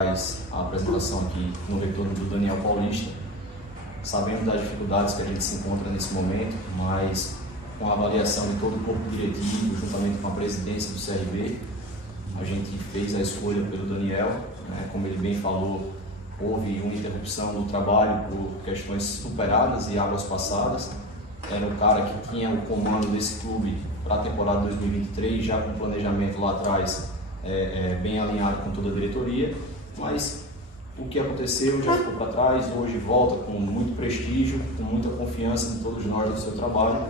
A apresentação aqui no retorno do Daniel Paulista. Sabemos das dificuldades que a gente se encontra nesse momento, mas com a avaliação de todo o corpo diretivo, juntamente com a presidência do CRB, a gente fez a escolha pelo Daniel. Como ele bem falou, houve uma interrupção no trabalho por questões superadas e águas passadas. Era o cara que tinha o comando desse clube para a temporada 2023, já com o planejamento lá atrás bem alinhado com toda a diretoria. Mas o que aconteceu já ficou para trás, hoje volta com muito prestígio, com muita confiança de todos nós do seu trabalho,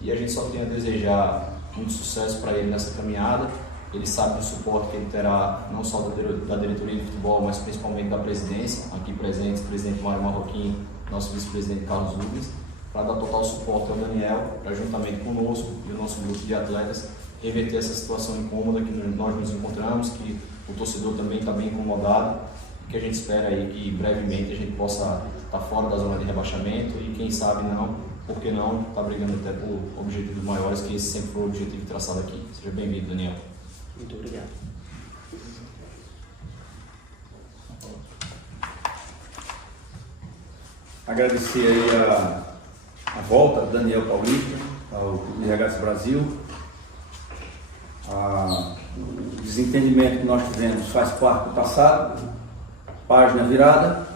e a gente só tem a desejar muito sucesso para ele nessa caminhada. Ele sabe do suporte que ele terá, não só da diretoria de futebol, mas principalmente da presidência, aqui presentes, o presidente Mário Marroquim, nosso vice-presidente Carlos Rubens, para dar total suporte ao Daniel, para juntamente conosco e o nosso grupo de atletas reverter essa situação incômoda que nós nos encontramos, que o torcedor também está bem incomodado, que a gente espera aí que brevemente a gente possa estar fora da zona de rebaixamento e quem sabe não, por que não, estar brigando até por objetivos maiores, que esse sempre foi o objetivo traçado aqui. Seja bem-vindo, Daniel. Muito obrigado. Agradecer aí a volta do Daniel Paulista ao Clube de Regatas Brasil. O desentendimento que nós tivemos faz parte do passado, página virada,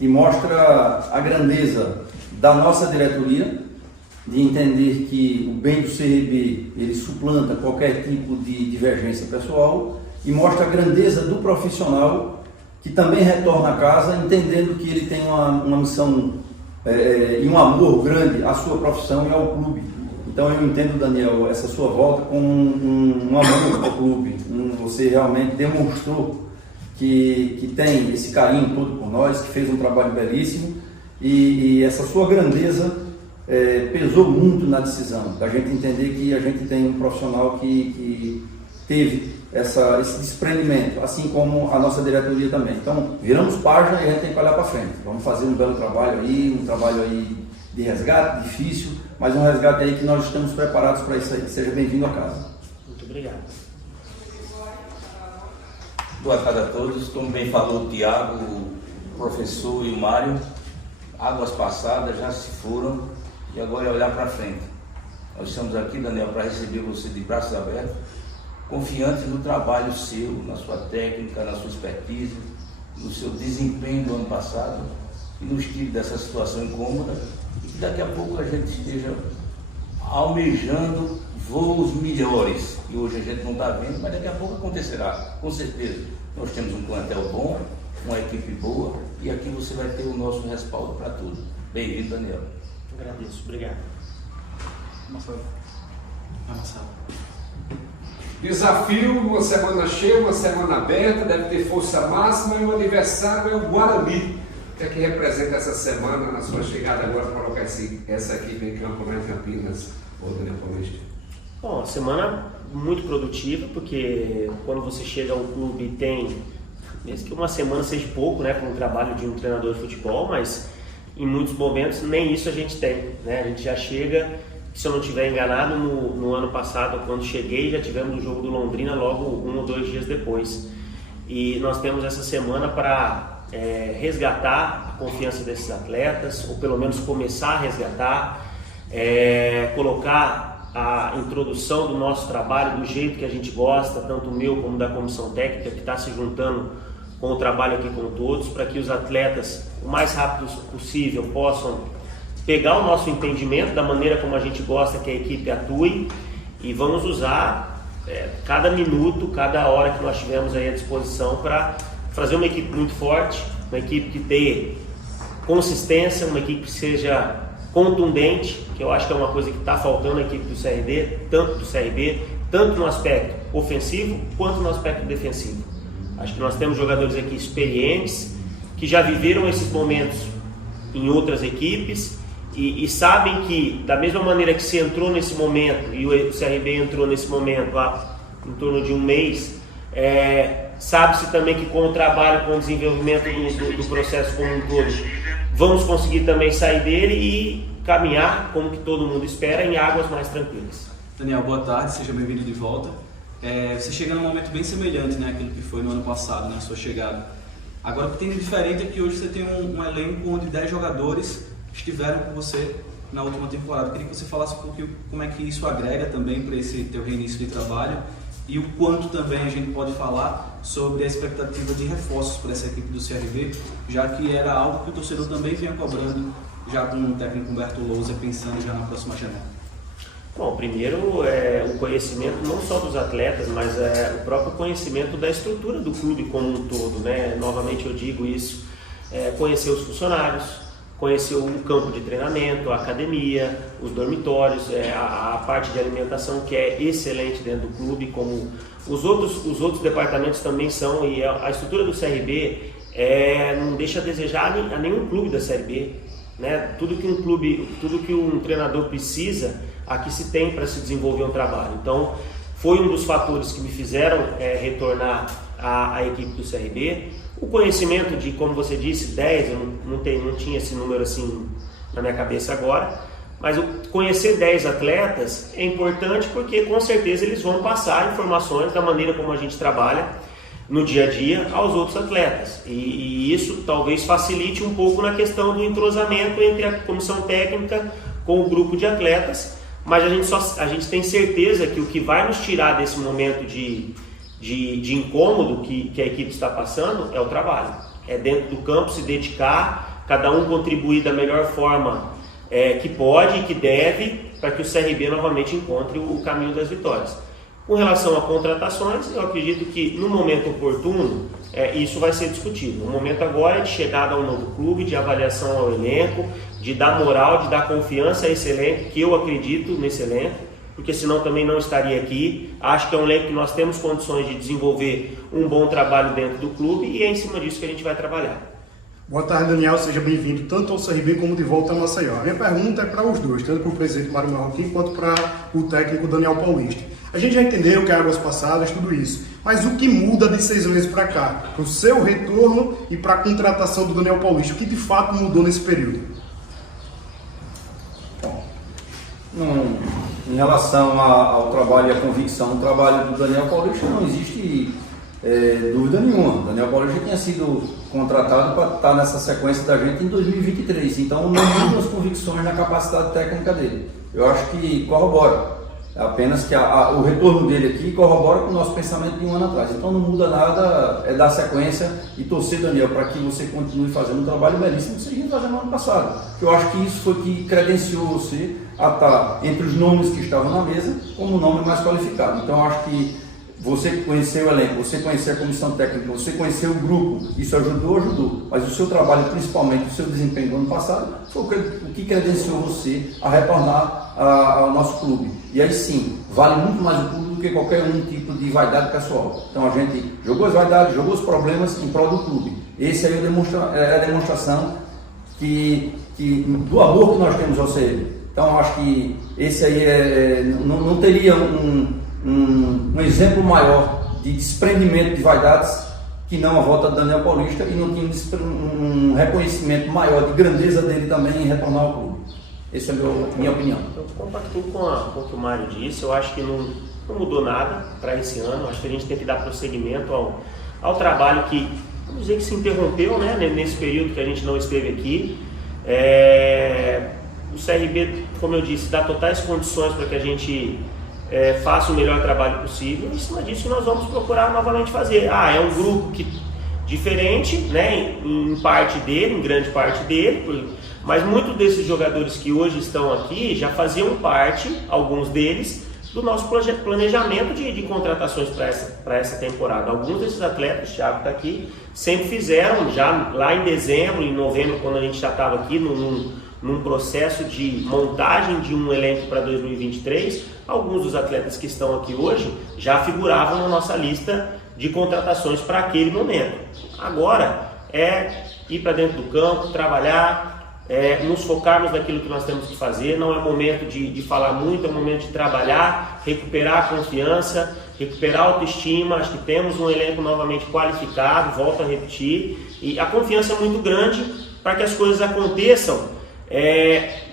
e mostra a grandeza da nossa diretoria de entender que o bem do CRB ele suplanta qualquer tipo de divergência pessoal, e mostra a grandeza do profissional que também retorna a casa entendendo que ele tem uma missão e um amor grande à sua profissão e ao clube. Então eu entendo, Daniel, essa sua volta com um amor ao clube. Você realmente demonstrou que tem esse carinho todo por nós, que fez um trabalho belíssimo, e essa sua grandeza pesou muito na decisão, da gente entender que a gente tem um profissional que teve esse desprendimento, assim como a nossa diretoria também. Então, viramos página e a gente tem que olhar para frente. Vamos fazer um belo trabalho aí, de resgate, difícil, mas um resgate aí que nós estamos preparados para isso aí. Seja bem-vindo a casa. Muito obrigado. Boa tarde a todos. Como bem falou o Tiago, o professor e o Mário, águas passadas já se foram e agora é olhar para frente. Nós estamos aqui, Daniel, para receber você de braços abertos, confiantes no trabalho seu, na sua técnica, na sua expertise, no seu desempenho do ano passado, e nos tire dessa situação incômoda, e que daqui a pouco a gente esteja almejando voos melhores, que hoje a gente não está vendo, mas daqui a pouco acontecerá, com certeza. Nós temos um plantel bom, uma equipe boa, e aqui você vai ter o nosso respaldo para tudo. Bem-vindo, Daniel. Agradeço, obrigado. Marcelo. Desafio, uma semana cheia, uma semana aberta, deve ter força máxima, e o aniversário é o Guarani. O que é que representa essa semana na sua chegada agora para colocar essa equipe em campo lá em Campinas, ou Daniel Paulista? Bom, semana muito produtiva, porque quando você chega a um clube tem, mesmo que uma semana seja pouco, né, com o trabalho de um treinador de futebol, mas em muitos momentos nem isso a gente tem, né? A gente já chega, se eu não estiver enganado, no ano passado, quando cheguei, já tivemos o jogo do Londrina logo 1 ou 2 dias depois. E nós temos essa semana para resgatar a confiança desses atletas, ou pelo menos começar a resgatar, colocar a introdução do nosso trabalho do jeito que a gente gosta, tanto o meu como da comissão técnica, que está se juntando com o trabalho aqui com todos, para que os atletas, o mais rápido possível, possam pegar o nosso entendimento da maneira como a gente gosta que a equipe atue, e vamos usar cada minuto, cada hora que nós tivermos aí à disposição para fazer uma equipe muito forte, uma equipe que tenha consistência, uma equipe que seja contundente, que eu acho que é uma coisa que está faltando à equipe do CRB, tanto no aspecto ofensivo quanto no aspecto defensivo. Acho que nós temos jogadores aqui experientes, que já viveram esses momentos em outras equipes e sabem que, da mesma maneira que se entrou nesse momento, e o CRB entrou nesse momento há em torno de um mês, sabe-se também que com o trabalho, com o desenvolvimento do processo como um todo, vamos conseguir também sair dele e caminhar, como que todo mundo espera, em águas mais tranquilas. Daniel, boa tarde, seja bem-vindo de volta. Você chega num momento bem semelhante, né, àquilo que foi no ano passado, na sua chegada. Agora, o que tem de diferente é que hoje você tem um elenco onde 10 jogadores estiveram com você na última temporada. Eu queria que você falasse um pouquinho como é que isso agrega também para esse teu reinício de trabalho e o quanto também a gente pode falar sobre a expectativa de reforços para essa equipe do CRB, já que era algo que o torcedor também vinha cobrando, já com o técnico Humberto Lousa, pensando já na próxima janela. Bom, primeiro o conhecimento não só dos atletas, mas o próprio conhecimento da estrutura do clube como um todo, né? Novamente eu digo isso, conhecer os funcionários, conhecer o campo de treinamento, a academia, os dormitórios, a parte de alimentação que é excelente dentro do clube, como os outros departamentos também são, e a estrutura do CRB não deixa a desejar a nenhum clube da Série B, né? Tudo que um treinador precisa, aqui se tem para se desenvolver um trabalho. Então, foi um dos fatores que me fizeram retornar à equipe do CRB. O conhecimento de, como você disse, 10, eu não tinha esse número assim na minha cabeça agora, mas conhecer 10 atletas é importante porque com certeza eles vão passar informações da maneira como a gente trabalha no dia a dia aos outros atletas. E isso talvez facilite um pouco na questão do entrosamento entre a comissão técnica com o grupo de atletas, mas a gente tem certeza que o que vai nos tirar desse momento de incômodo que a equipe está passando é o trabalho. É dentro do campo se dedicar, cada um contribuir da melhor forma que pode e que deve, para que o CRB novamente encontre o caminho das vitórias. Com relação a contratações, eu acredito que no momento oportuno isso vai ser discutido. O momento agora é de chegada ao novo clube, de avaliação ao elenco, de dar moral, de dar confiança a esse elenco, que eu acredito nesse elenco, porque senão também não estaria aqui. Acho que é um elenco que nós temos condições de desenvolver um bom trabalho dentro do clube e é em cima disso que a gente vai trabalhar. Boa tarde, Daniel. Seja bem-vindo tanto ao CRB como de volta a Maceió. A minha pergunta é para os dois, tanto para o presidente Mário Marroquim quanto para o técnico Daniel Paulista. A gente já entendeu que é águas passadas, tudo isso, mas o que muda de 6 meses para cá? Para o seu retorno e para a contratação do Daniel Paulista, o que de fato mudou nesse período? Bom, em relação ao trabalho e à convicção do trabalho do Daniel Paulista, não existe dúvida nenhuma. O Daniel Paulista tinha sido contratado para estar nessa sequência da gente em 2023, então não muitas convicções na capacidade técnica dele. Eu acho que corrobora, apenas que o retorno dele aqui corrobora com o nosso pensamento de um ano atrás. Então não muda nada, é dar sequência e torcer, Daniel, para que você continue fazendo um trabalho belíssimo que você vinha fazendo no ano passado. Eu acho que isso foi que credenciou você a estar entre os nomes que estavam na mesa como o nome mais qualificado. Então eu acho que você conhecer o elenco, você conhecer a comissão técnica, você conhecer o grupo, isso ajudou, mas o seu trabalho, principalmente o seu desempenho do ano passado, foi o que credenciou você a retornar ao nosso clube. E aí sim, vale muito mais o clube do que qualquer tipo de vaidade pessoal. Então a gente jogou as vaidades, jogou os problemas em prol do clube. Esse aí é a demonstração do amor que nós temos ao CRB. Então acho que esse aí não teria um exemplo maior de desprendimento de vaidades que não a volta do Daniel Paulista, e não tinha um reconhecimento maior de grandeza dele também em retornar ao clube. Essa é a minha opinião. Eu compactuo com o que o Mário disse. Eu acho que não mudou nada para esse ano. Acho que a gente tem que dar prosseguimento ao trabalho que, vamos dizer, que se interrompeu, né, nesse período que a gente não esteve aqui. O CRB, como eu disse, dá totais condições para que a gente faça o melhor trabalho possível. Em cima disso nós vamos procurar novamente fazer. É um grupo diferente, né, em grande parte dele, mas muitos desses jogadores que hoje estão aqui já faziam parte, alguns deles, do nosso planejamento de contratações para essa temporada. Alguns desses atletas, o Thiago está aqui, sempre fizeram, já lá em dezembro, em novembro, quando a gente já estava aqui num processo de montagem de um elenco para 2023, alguns dos atletas que estão aqui hoje já figuravam na nossa lista de contratações para aquele momento. Agora é ir para dentro do campo, trabalhar, nos focarmos naquilo que nós temos que fazer. Não é momento de falar muito, é momento de trabalhar, recuperar a confiança, recuperar a autoestima. Acho que temos um elenco novamente qualificado, volto a repetir, e a confiança é muito grande para que as coisas aconteçam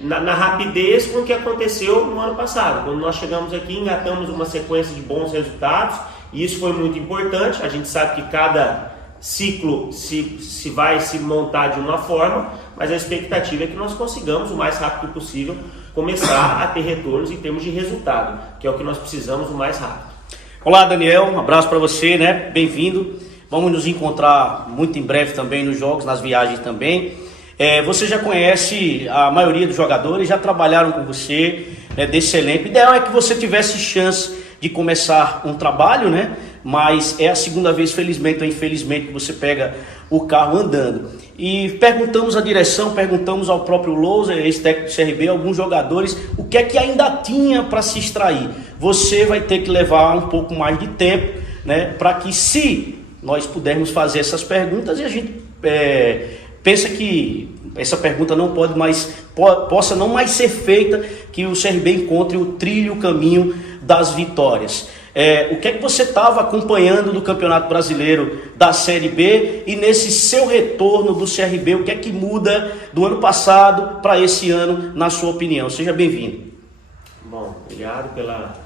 na rapidez com o que aconteceu no ano passado. Quando nós chegamos aqui, engatamos uma sequência de bons resultados, e isso foi muito importante. A gente sabe que cada ciclo se vai se montar de uma forma, mas a expectativa é que nós consigamos o mais rápido possível começar a ter retornos em termos de resultado, que é o que nós precisamos o mais rápido. Olá, Daniel, um abraço para você, né? Bem-vindo. Vamos nos encontrar muito em breve também nos jogos, nas viagens também. Você já conhece a maioria dos jogadores, já trabalharam com você, né, desse elenco. O ideal é que você tivesse chance de começar um trabalho, né? Mas é a segunda vez, felizmente ou infelizmente, que você pega o carro andando. E perguntamos à direção, perguntamos ao próprio Louser, ex-técnico do CRB, alguns jogadores, o que é que ainda tinha para se extrair. Você vai ter que levar um pouco mais de tempo, né? Para que, se nós pudermos fazer essas perguntas, e a gente pensa que essa pergunta não possa não mais ser feita, que o CRB encontre o trilho, o caminho das vitórias. O que é que você estava acompanhando do Campeonato Brasileiro da Série B, e nesse seu retorno do CRB, o que é que muda do ano passado para esse ano, na sua opinião? Seja bem-vindo. Bom, obrigado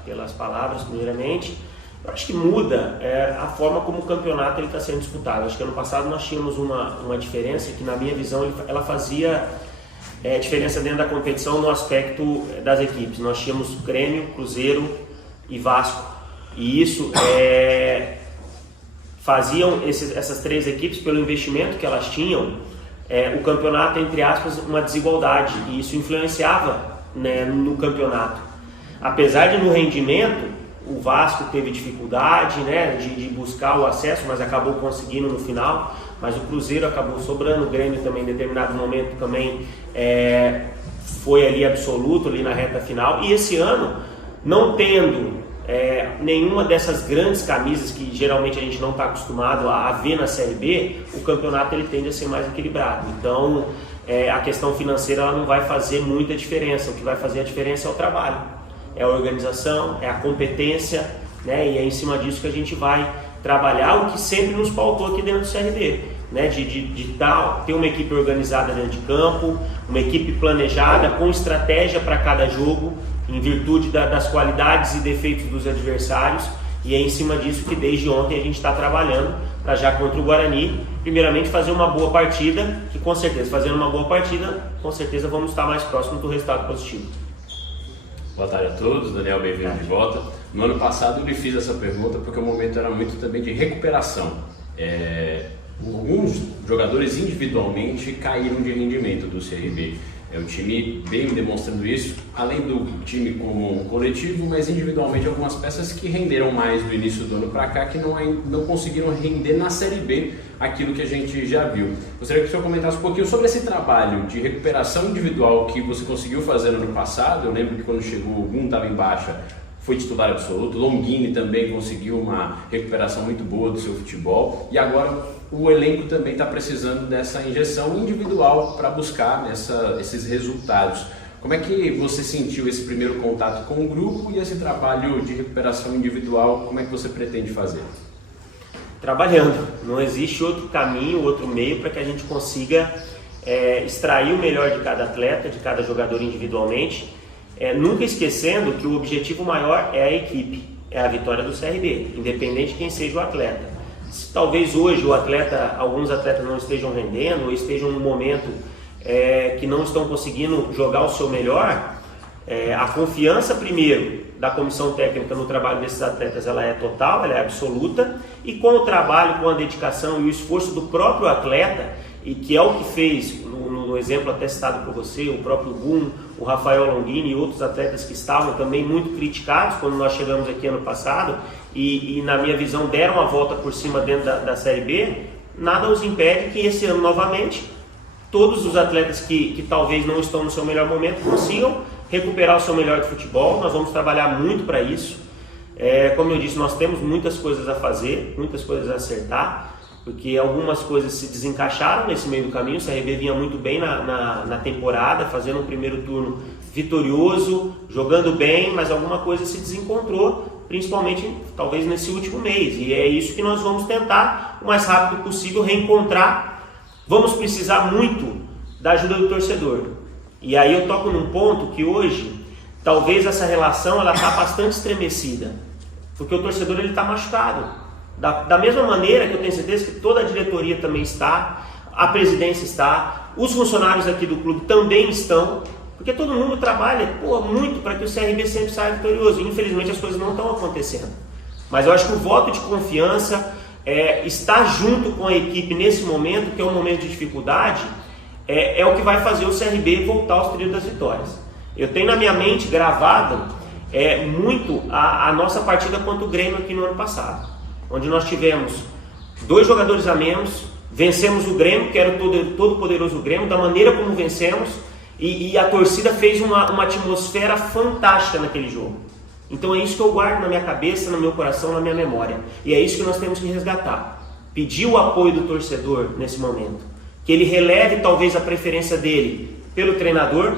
pelas palavras, primeiramente. Eu acho que muda a forma como o campeonato está sendo disputado. Acho que ano passado nós tínhamos uma diferença que, na minha visão, ela fazia diferença dentro da competição no aspecto das equipes. Nós tínhamos Grêmio, Cruzeiro e Vasco. E isso faziam essas três equipes, pelo investimento que elas tinham, o campeonato, entre aspas, uma desigualdade. E isso influenciava, né, no campeonato. Apesar de, no rendimento, o Vasco teve dificuldade, né, de buscar o acesso, mas acabou conseguindo no final. Mas o Cruzeiro acabou sobrando, o Grêmio também em determinado momento também foi ali absoluto ali na reta final. E esse ano, não tendo nenhuma dessas grandes camisas que geralmente a gente não está acostumado a ver na Série B, o campeonato ele tende a ser mais equilibrado. Então a questão financeira ela não vai fazer muita diferença. O que vai fazer a diferença é o trabalho, é a organização, é a competência, né? E é em cima disso que a gente vai trabalhar, o que sempre nos pautou aqui dentro do CRB, né? de ter uma equipe organizada dentro de campo, uma equipe planejada, com estratégia para cada jogo, em virtude das qualidades e defeitos dos adversários. E é em cima disso que desde ontem a gente está trabalhando para, já contra o Guarani, primeiramente fazer uma boa partida, que com certeza, fazendo uma boa partida, com certeza vamos estar mais próximos do resultado positivo. Boa tarde a todos, Daniel, bem-vindo de volta. No ano passado eu lhe fiz essa pergunta porque o momento era muito também de recuperação. Alguns jogadores individualmente caíram de rendimento do CRB. O time bem demonstrando isso, além do time como coletivo, mas individualmente algumas peças que renderam mais do início do ano para cá, que não conseguiram render na Série B aquilo que a gente já viu. Gostaria que o senhor comentasse um pouquinho sobre esse trabalho de recuperação individual que você conseguiu fazer no ano passado. Eu lembro que quando chegou, o Gum estava em baixa, foi titular absoluto, Longini também conseguiu uma recuperação muito boa do seu futebol, e agora o elenco também está precisando dessa injeção individual para buscar esses resultados. Como é que você sentiu esse primeiro contato com o grupo e esse trabalho de recuperação individual, como é que você pretende fazer? Trabalhando, não existe outro caminho, outro meio para que a gente consiga extrair o melhor de cada atleta, de cada jogador individualmente, nunca esquecendo que o objetivo maior é a equipe, é a vitória do CRB, independente de quem seja o atleta. Se talvez hoje alguns atletas não estejam rendendo, ou estejam num momento que não estão conseguindo jogar o seu melhor, a confiança primeiro da comissão técnica no trabalho desses atletas ela é total, ela é absoluta, e com o trabalho, com a dedicação e o esforço do próprio atleta, e que é o que fez, no exemplo até citado por você, o próprio Gum, o Rafael Longini e outros atletas que estavam também muito criticados quando nós chegamos aqui ano passado, e na minha visão deram a volta por cima dentro da Série B, nada os impede que esse ano novamente todos os atletas que talvez não estão no seu melhor momento consigam recuperar o seu melhor de futebol. Nós vamos trabalhar muito para isso. Como eu disse, nós temos muitas coisas a fazer, muitas coisas a acertar, porque algumas coisas se desencaixaram nesse meio do caminho. O CRB vinha muito bem na temporada, fazendo um primeiro turno vitorioso, jogando bem, mas alguma coisa se desencontrou, principalmente talvez nesse último mês, e é isso que nós vamos tentar o mais rápido possível reencontrar. Vamos precisar muito da ajuda do torcedor, e aí eu toco num ponto que hoje talvez essa relação ela está bastante estremecida, porque o torcedor ele está machucado. Da mesma maneira que eu tenho certeza que toda a diretoria também está, a presidência está, os funcionários aqui do clube também estão, porque todo mundo trabalha muito para que o CRB sempre saia vitorioso. Infelizmente as coisas não estão acontecendo. Mas eu acho que o voto de confiança, estar junto com a equipe nesse momento, que é um momento de dificuldade, é o que vai fazer o CRB voltar aos trilhos das vitórias. Eu tenho na minha mente gravado muito a nossa partida contra o Grêmio aqui no ano passado, onde nós tivemos 2 jogadores a menos, vencemos o Grêmio, que era o todo poderoso Grêmio, da maneira como vencemos, e a torcida fez uma atmosfera fantástica naquele jogo. Então é isso que eu guardo na minha cabeça, no meu coração, na minha memória. E é isso que nós temos que resgatar. Pedir o apoio do torcedor nesse momento. Que ele releve talvez a preferência dele pelo treinador,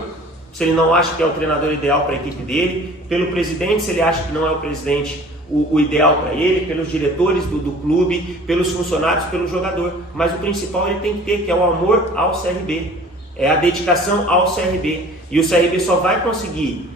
se ele não acha que é o treinador ideal para a equipe dele, pelo presidente, se ele acha que não é o presidente o ideal para ele, pelos diretores do clube, pelos funcionários, pelo jogador. Mas o principal ele tem que ter, que é o amor ao CRB. É a dedicação ao CRB. E o CRB só vai conseguir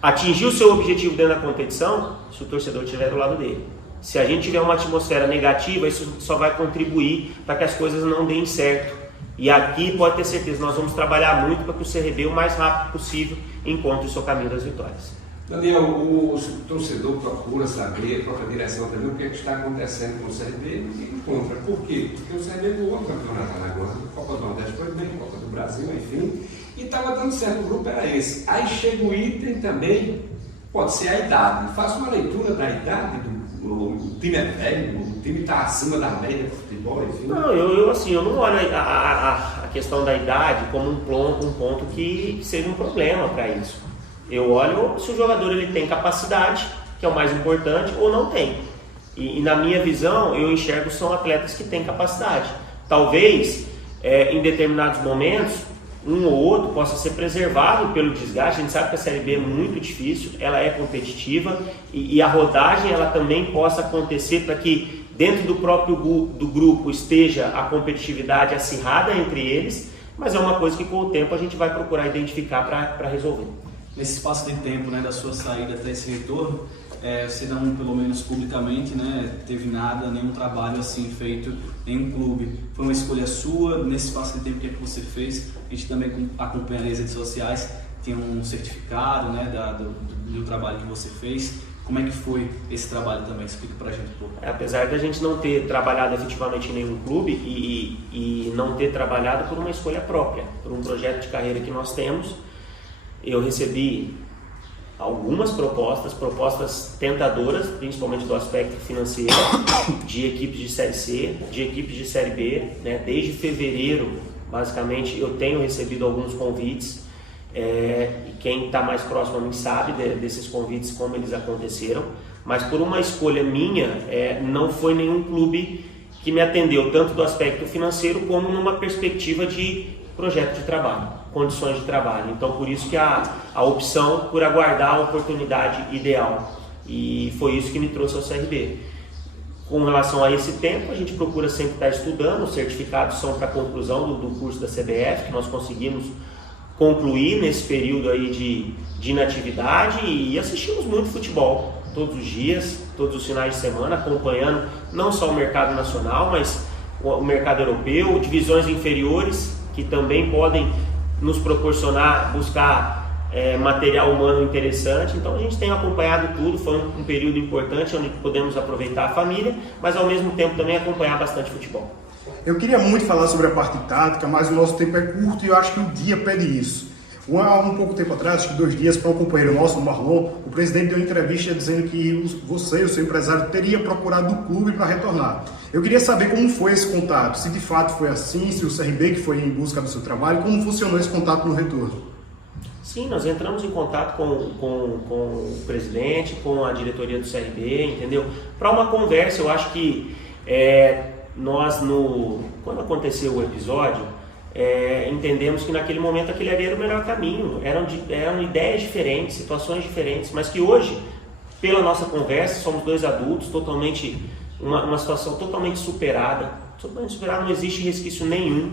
atingir o seu objetivo dentro da competição se o torcedor estiver do lado dele. Se a gente tiver uma atmosfera negativa, isso só vai contribuir para que as coisas não deem certo. E aqui pode ter certeza, nós vamos trabalhar muito para que o CRB o mais rápido possível encontre o seu caminho das vitórias. Daniel, o torcedor procura saber, a própria direção também, o que está acontecendo com o CRB e encontra. Por quê? Porque o CRB voou o Campeonato Alagoano, Copa do Nordeste foi bem, Copa do Brasil, enfim, e estava dando certo, o grupo era esse. Aí chega o item também, pode ser a idade. Faça uma leitura da idade, o time é velho, o time está acima da média do futebol, enfim. Não, eu não olho a questão da idade como um ponto que seja um problema para isso. Eu olho se o jogador ele tem capacidade, que é o mais importante, ou não tem. E na minha visão, eu enxergo são atletas que têm capacidade. Talvez, em determinados momentos, um ou outro possa ser preservado pelo desgaste. A gente sabe que a Série B é muito difícil, ela é competitiva e a rodagem ela também possa acontecer para que dentro do próprio do grupo esteja a competitividade acirrada entre eles, mas é uma coisa que com o tempo a gente vai procurar identificar para resolver. Nesse espaço de tempo, né, da sua saída até esse retorno, você não, pelo menos publicamente, né, teve nenhum trabalho assim feito em um clube. Foi uma escolha sua, nesse espaço de tempo que você fez, a gente também acompanha nas redes sociais, tem um certificado, né, do trabalho que você fez. Como é que foi esse trabalho também? Explica pra gente um pouco. Apesar de a gente não ter trabalhado efetivamente em nenhum clube e não ter trabalhado por uma escolha própria, por um projeto de carreira que nós temos, eu recebi algumas propostas tentadoras, principalmente do aspecto financeiro, de equipes de Série C, de equipes de Série B, né? Desde fevereiro, basicamente, eu tenho recebido alguns convites, e quem está mais próximo a mim sabe desses convites, como eles aconteceram, mas por uma escolha minha, não foi nenhum clube que me atendeu, tanto do aspecto financeiro, como numa perspectiva de projeto de trabalho, condições de trabalho. Então, por isso que a opção por aguardar a oportunidade ideal. E foi isso que me trouxe ao CRB. Com relação a esse tempo, a gente procura sempre estar estudando. Os certificados são para a conclusão do curso da CBF, que nós conseguimos concluir nesse período aí de inatividade, e assistimos muito futebol, todos os dias, todos os finais de semana, acompanhando não só o mercado nacional, mas o mercado europeu, divisões inferiores, que também podem nos proporcionar, buscar material humano interessante. Então a gente tem acompanhado tudo, foi um período importante onde podemos aproveitar a família, mas ao mesmo tempo também acompanhar bastante futebol. Eu queria muito falar sobre a parte tática, mas o nosso tempo é curto e eu acho que o dia pede isso. Um pouco tempo atrás, acho que 2 dias, para um companheiro nosso, o Marlon, o presidente deu uma entrevista dizendo que você, o seu empresário, teria procurado o clube para retornar. Eu queria saber como foi esse contato, se de fato foi assim, se o CRB que foi em busca do seu trabalho, como funcionou esse contato no retorno. Sim, nós entramos em contato com o presidente, com a diretoria do CRB, entendeu? Para uma conversa. Eu acho que quando aconteceu o episódio, entendemos que naquele momento aquele era o melhor caminho, eram ideias diferentes, situações diferentes, mas que hoje, pela nossa conversa, somos 2 adultos, uma situação totalmente superada, não existe resquício nenhum,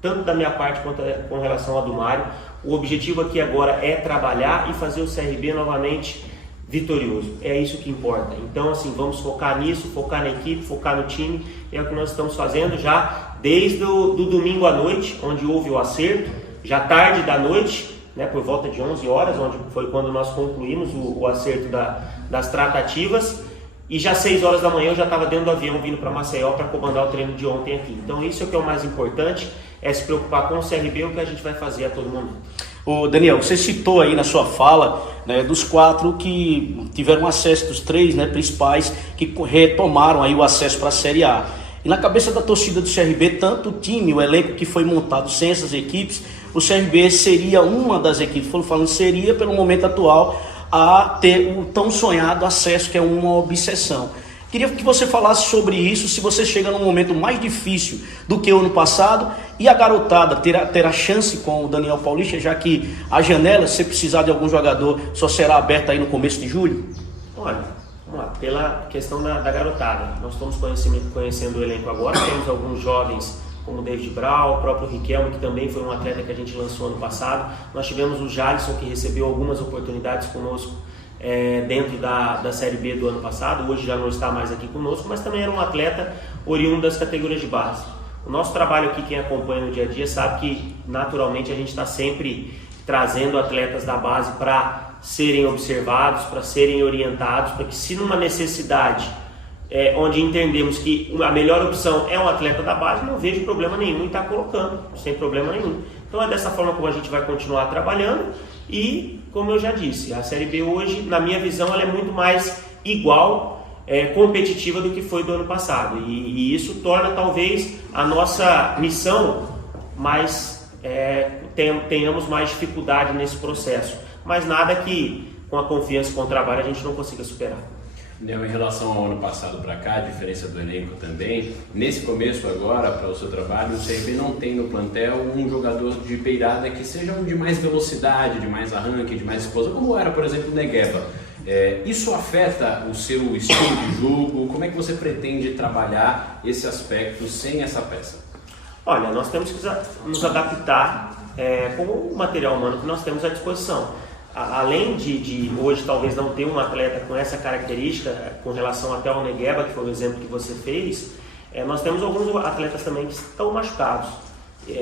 tanto da minha parte quanto com relação a do Mário. O objetivo aqui agora é trabalhar e fazer o CRB novamente vitorioso. É isso que importa. Então, assim, vamos focar nisso, focar na equipe, focar no time. É o que nós estamos fazendo já desde o domingo à noite, onde houve o acerto, já tarde da noite, né, por volta de 11 horas, onde foi quando nós concluímos o acerto das tratativas. E já 6 horas da manhã eu já estava dentro do avião vindo para Maceió para comandar o treino de ontem aqui. Então isso é o que é o mais importante, é se preocupar com o CRB, o que a gente vai fazer a todo momento. Ô Daniel, você citou aí na sua fala, né, dos 4 que tiveram acesso, dos 3, né, principais que retomaram aí o acesso para a Série A. E na cabeça da torcida do CRB, tanto o time, o elenco que foi montado sem essas equipes, o CRB seria uma das equipes, falando seria pelo momento atual, a ter o tão sonhado acesso, que é uma obsessão. Queria que você falasse sobre isso, se você chega num momento mais difícil do que o ano passado e a garotada ter a chance com o Daniel Paulista, já que a janela, se precisar de algum jogador, só será aberta aí no começo de julho? Olha, vamos lá, pela questão da garotada, nós estamos conhecendo o elenco agora, temos alguns jovens como o David Brau, o próprio Riquelme, que também foi um atleta que a gente lançou ano passado. Nós tivemos o Jalisson, que recebeu algumas oportunidades conosco dentro da Série B do ano passado, hoje já não está mais aqui conosco, mas também era um atleta oriundo das categorias de base. O nosso trabalho aqui, quem acompanha no dia a dia, sabe que naturalmente a gente está sempre trazendo atletas da base para serem observados, para serem orientados, para que se numa necessidade onde entendemos que a melhor opção é um atleta da base, não vejo problema nenhum em estar colocando, sem problema nenhum. Então é dessa forma como a gente vai continuar trabalhando e, como eu já disse, a Série B hoje, na minha visão, ela é muito mais igual, competitiva do que foi do ano passado. E isso torna talvez a nossa missão mais, tenhamos mais dificuldade nesse processo. Mas nada que com a confiança e com o trabalho a gente não consiga superar. Em relação ao ano passado para cá, a diferença do elenco também, nesse começo agora, para o seu trabalho, o CRB não tem no plantel um jogador de beirada que seja um de mais velocidade, de mais arranque, de mais explosão, como era, por exemplo, o Negueba. Isso afeta o seu estilo de jogo? Como é que você pretende trabalhar esse aspecto sem essa peça? Olha, nós temos que nos adaptar com o material humano que nós temos à disposição. Além de hoje talvez não ter um atleta com essa característica, com relação até ao Negueba, que foi o exemplo que você fez, nós temos alguns atletas também que estão machucados,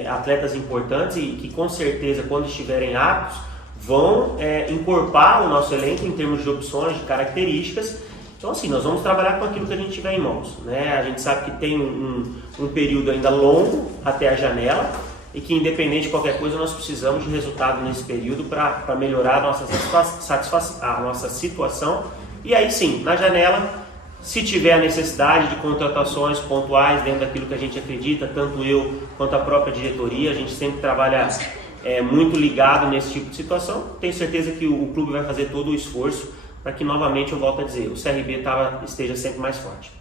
atletas importantes e que com certeza quando estiverem aptos vão encorpar o nosso elenco em termos de opções, de características. Então assim, nós vamos trabalhar com aquilo que a gente tiver em mãos, né? A gente sabe que tem um período ainda longo até a janela, e que independente de qualquer coisa nós precisamos de resultado nesse período para melhorar a nossa situação. E aí sim, na janela, se tiver a necessidade de contratações pontuais dentro daquilo que a gente acredita, tanto eu quanto a própria diretoria, a gente sempre trabalha muito ligado nesse tipo de situação. Tenho certeza que o clube vai fazer todo o esforço para que novamente, eu volto a dizer, o CRB esteja sempre mais forte.